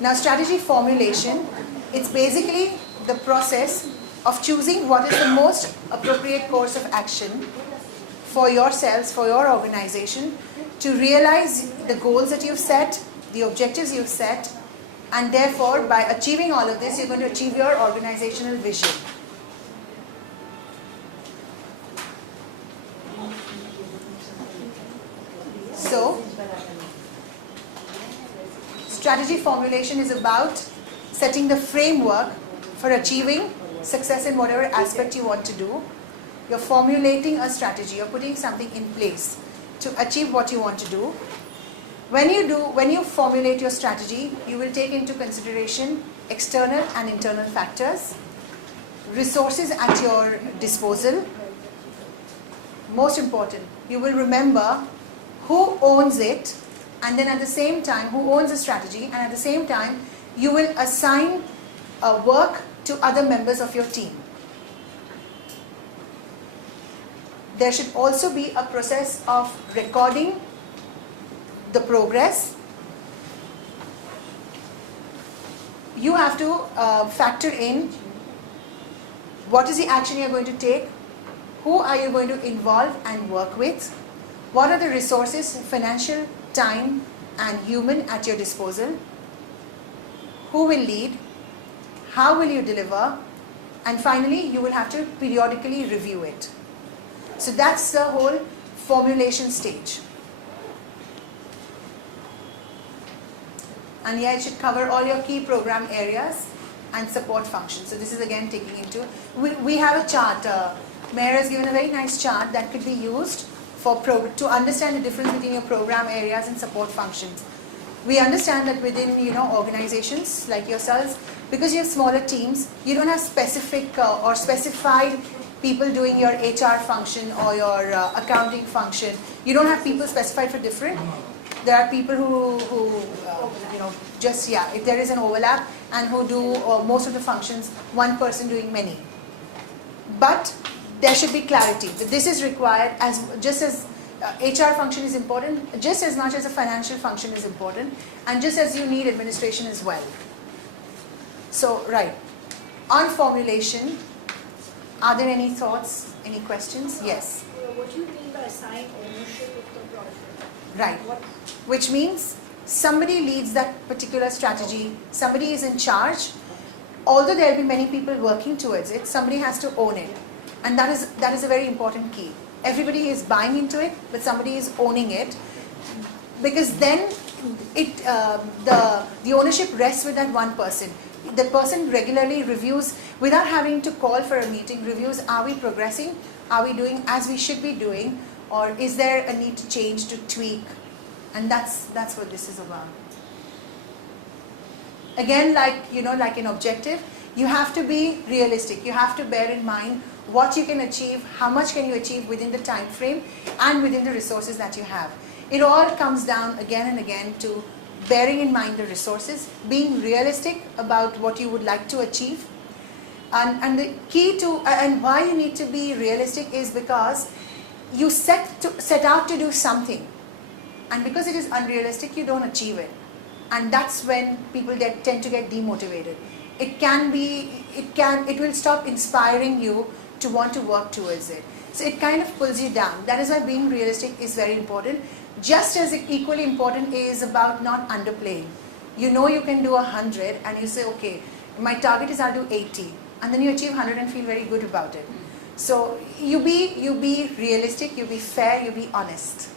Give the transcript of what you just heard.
Now strategy formulation, it's basically the process of choosing what is the most appropriate course of action for yourselves, for your organization, to realize the goals that you've set, the objectives you've set, and therefore by achieving all of this, you're going to achieve your organizational vision. So, strategy formulation is about setting the framework for achieving success in whatever aspect you want to do. You're formulating a strategy, you're putting something in place to achieve what you want to do. When you formulate your strategy, you will take into consideration external and internal factors, resources at your disposal. Most important, you will remember who owns it, and then at the same time, who owns the strategy, and at the same time, you will assign work to other members of your team. There should also be a process of recording the progress. You have to factor in what is the action you're going to take, who are you going to involve and work with, what are the resources, financial, time and human at your disposal, who will lead, how will you deliver, and finally you will have to periodically review it. So that's the whole formulation stage. And yeah, it should cover all your key program areas and support functions. So this is again taking into, we have a chart, Mayor has given a very nice chart that could be used for to understand the difference between your program areas and support functions. We understand that within organizations like yourselves, because you have smaller teams, you don't have specific or specified people doing your HR function or your accounting function. You don't have people specified for different. There are people who just, if there is an overlap, and who do most of the functions, one person doing many. But there should be clarity. This is required just as HR function is important, just as much as a financial function is important, and just as you need administration as well. So, right. On formulation, are there any thoughts, any questions? Yes. What do you mean by assign ownership of the project? Right. Which means somebody leads that particular strategy, somebody is in charge. Although there will be many people working towards it, somebody has to own it. And that is a very important key. Everybody is buying into it, but somebody is owning it. Because then the ownership rests with that one person. The person regularly reviews, without having to call for a meeting, reviews, are we progressing? Are we doing as we should be doing? Or is there a need to change, to tweak? And that's what this is about. Again, like an objective, you have to be realistic. You have to bear in mind what you can achieve, how much can you achieve within the time frame and within the resources that you have. It all comes down again and again to bearing in mind the resources, being realistic about what you would like to achieve. And the key to, and why you need to be realistic is because you set out to do something, and because it is unrealistic, you don't achieve it. And that's when people tend to get demotivated. It will stop inspiring you to want to work towards it. So it kind of pulls you down. That is why being realistic is very important. Just as equally important is about not underplaying. You know you can do 100 and you say, okay, my target is I'll do 80. And then you achieve 100 and feel very good about it. So you be realistic, you be fair, you be honest.